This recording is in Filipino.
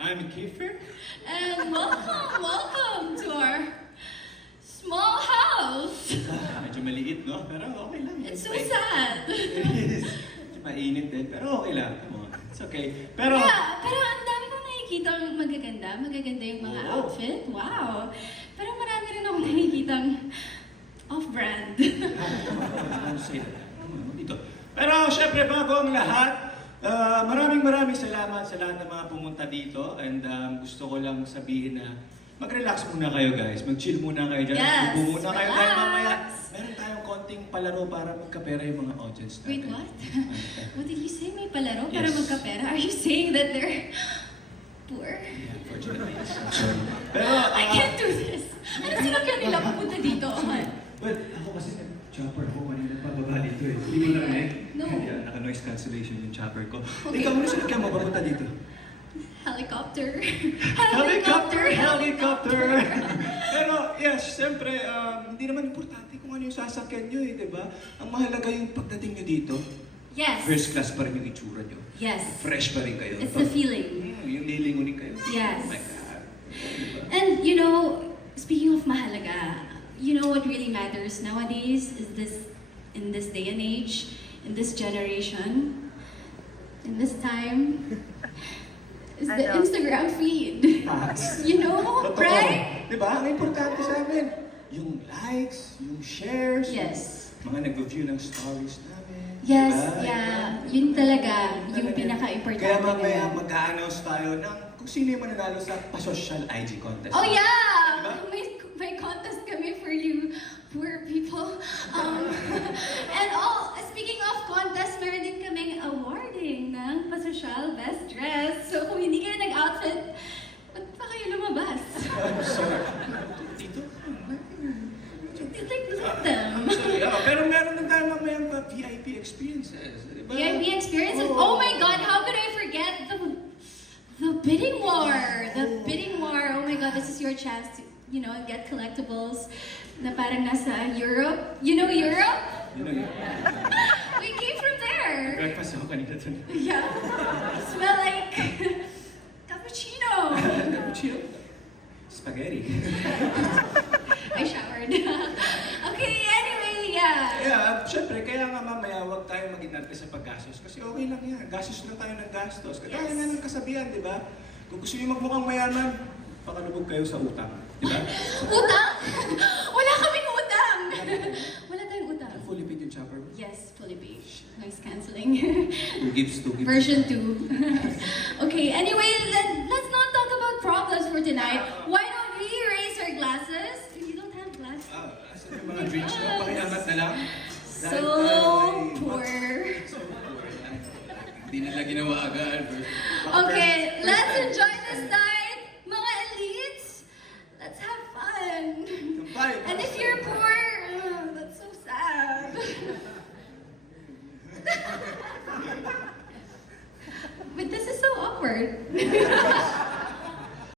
I'm Kiefer. And welcome to our small house. Medyo maliit, no? Pero okay lang. It's so sad. It is. Medyo mainit din, pero okay lang. Come on. It's okay. Pero... Yeah, pero ang dami kong nakikita magaganda yung mga Oo. outfit. Wow. Pero marami rin akong nakikitang off-brand. Ano say that? Dito. Pero syempre, bago ang lahat, maraming salamat sa lahat ng mga pumunta dito. And gusto ko lang sabihin na mag-relax muna kayo guys. Mag-chill muna kayo dyan. Yes, Upo muna kayo dahil relax. mamaya meron tayong konting palaro para magkapera yung mga audience natin. Wait, what? What did you say? May palaro para Yes. magkapera? Are you saying that they're poor? Yeah, unfortunately. Yes. I'm sorry. Pero, I can't do this. Ano sinakyan nila papunta dito? well, ako kasi nag-chopper ako kanina pababa dito eh. Hindi mo narinig? No. Kaya naka-noise cancellation yung chopper ko. Okay. Ikaw muna sinakyan mo papunta dito. Helicopter. Helicopter! Pero yes, siyempre, hindi naman importante kung ano yung sasakyan nyo eh, di ba? Ang mahalaga yung pagdating nyo dito, Yes. first class pa rin yung itsura nyo. Yes. Fresh pa rin kayo. It's the feeling. Yung lilingunin kayo. Yes. Oh my God. Diba? And you know, speaking of mahalaga, you know what really matters nowadays is in this day and age, in this generation, in this time, is the Instagram feed. Facts. You know, Totoo. right? Di ba? Ang importante sa amin, yung likes, yung shares, Yes. mga nag-view ng stories namin. Yes, diba? yeah. Yun talaga, yung Talaga. pinaka-importante. Kaya mamaya ngayon. mag-a-announce tayo ng kung sino yung mananalo sa pa-social IG contest. Oh yeah! Diba? May contest kami for you poor people. And speaking of contest, meron din kaming awarding ng Pasosyal Best Dress. So kung hindi kayo nag-outfit, ba't pa kayo lumabas? I'm sorry. Dito? Let them. Sorry. Pero meron na tayo mamaya pa VIP experiences. Diba? VIP experiences? Oh my God, how could I forget the bidding war? The bidding war. Oh my God, this is your chance to, you know, get collectibles na parang nasa Europe. You know Europe? You know, We came from there. breakfast ako kanina dun. Yeah. You smell like cappuccino. Cappuccino. Spaghetti. I showered. Okay, anyway, yeah. Yeah, syempre, kaya nga mamaya huwag tayo mag-inarte sa paggastos. Kasi okay lang yan. Gastos lang tayo ng gastos. Kaya Yes. nga ng kasabihan, di ba? Kung gusto niyo magmukhang mayaman, pakalubog kayo sa utang. Di ba? Utang? Wala kaming utang. Wala tayong utang. Fully paid yung chopper. Yes, fully paid. Noise cancelling. Two gives. Version 2. Okay, anyway, let's not talk about problems for tonight. Why don't we raise our glasses? You don't have glasses. Asan yung mga drinks mo? Pakiangat na lang. So poor. So poor. Hindi nila ginawa agad. Okay, let's enjoy this night, mga elites. Let's have fun. And if you're poor, that's so sad. But this is so awkward.